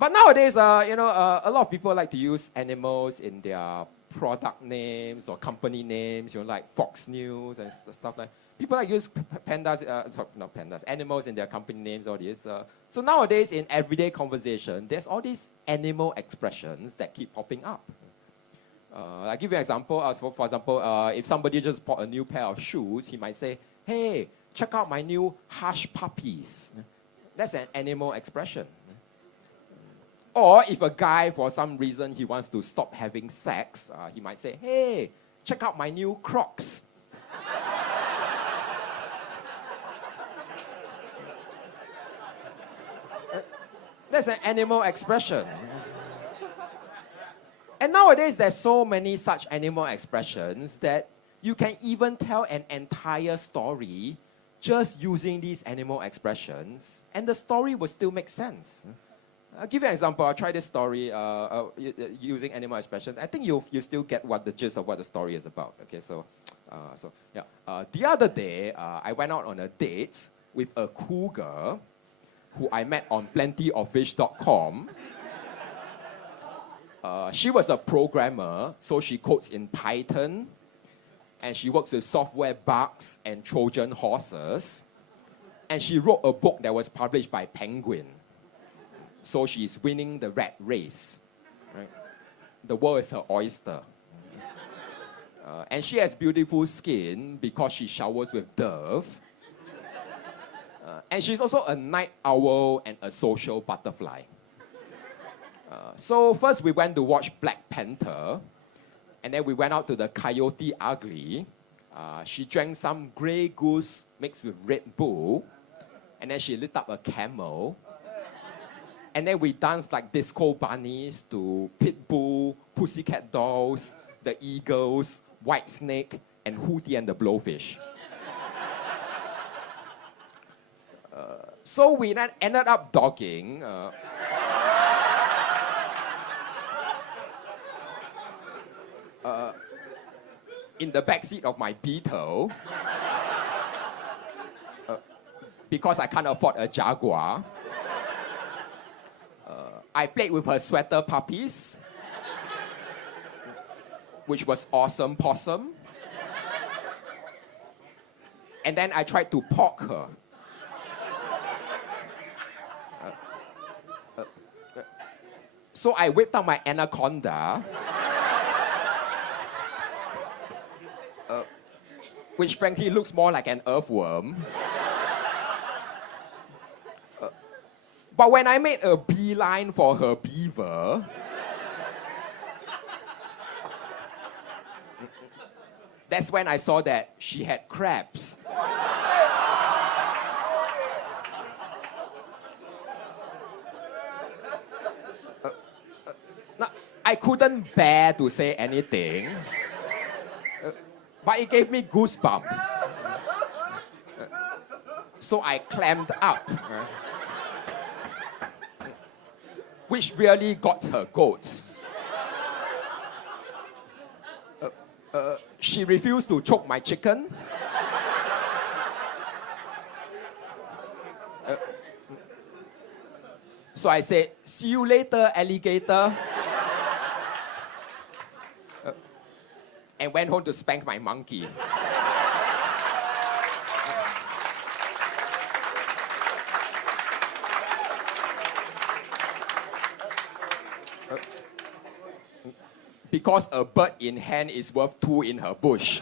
But nowadays, a lot of people like to use animals in their product names or company names, like Fox News and stuff like that. People like use pandas, not pandas, animals in their company names, all this. So nowadays, in everyday conversation, there's all these animal expressions that keep popping up. I'll give you an example. For example, if somebody just bought a new pair of shoes, he might say, "Hey, check out my new Hush Puppies." That's an animal expression. Or if a guy, for some reason, he wants to stop having sex, he might say, "Hey, check out my new Crocs." That's an animal expression. And nowadays, there's so many such animal expressions that you can even tell an entire story just using these animal expressions, and the story will still make sense. I'll give you an example. I'll try this story using animal expressions. I think you still get what the gist of what the story is about. Okay, the other day, I went out on a date with a cougar who I met on plentyoffish.com. She was a programmer, so she codes in Python, and she works with software bugs and Trojan horses. And she wrote a book that was published by Penguin. So she's winning the rat race. Right? The world is her oyster. And she has beautiful skin because she showers with Dove. And she's also a night owl and a social butterfly. So first we went to watch Black Panther, and then we went out to the Coyote Ugly. She drank some Grey Goose mixed with Red Bull, and then she lit up a camel. And then we danced like disco bunnies to Pitbull, Pussycat Dolls, the Eagles, White Snake, and Hootie and the Blowfish. So we then ended up dogging. In the backseat of my Beetle, because I can't afford a Jaguar. I played with her sweater puppies, which was awesome possum. And then I tried to poke her. So I whipped out my anaconda, which frankly looks more like an earthworm. But when I made a beeline for her beaver, that's when I saw that she had crabs. I couldn't bear to say anything, but it gave me goosebumps. So I clammed up, which really got her goat. She refused to choke my chicken. So I said, "See you later, alligator." And went home to spank my monkey. Because a bird in hand is worth two in her bush.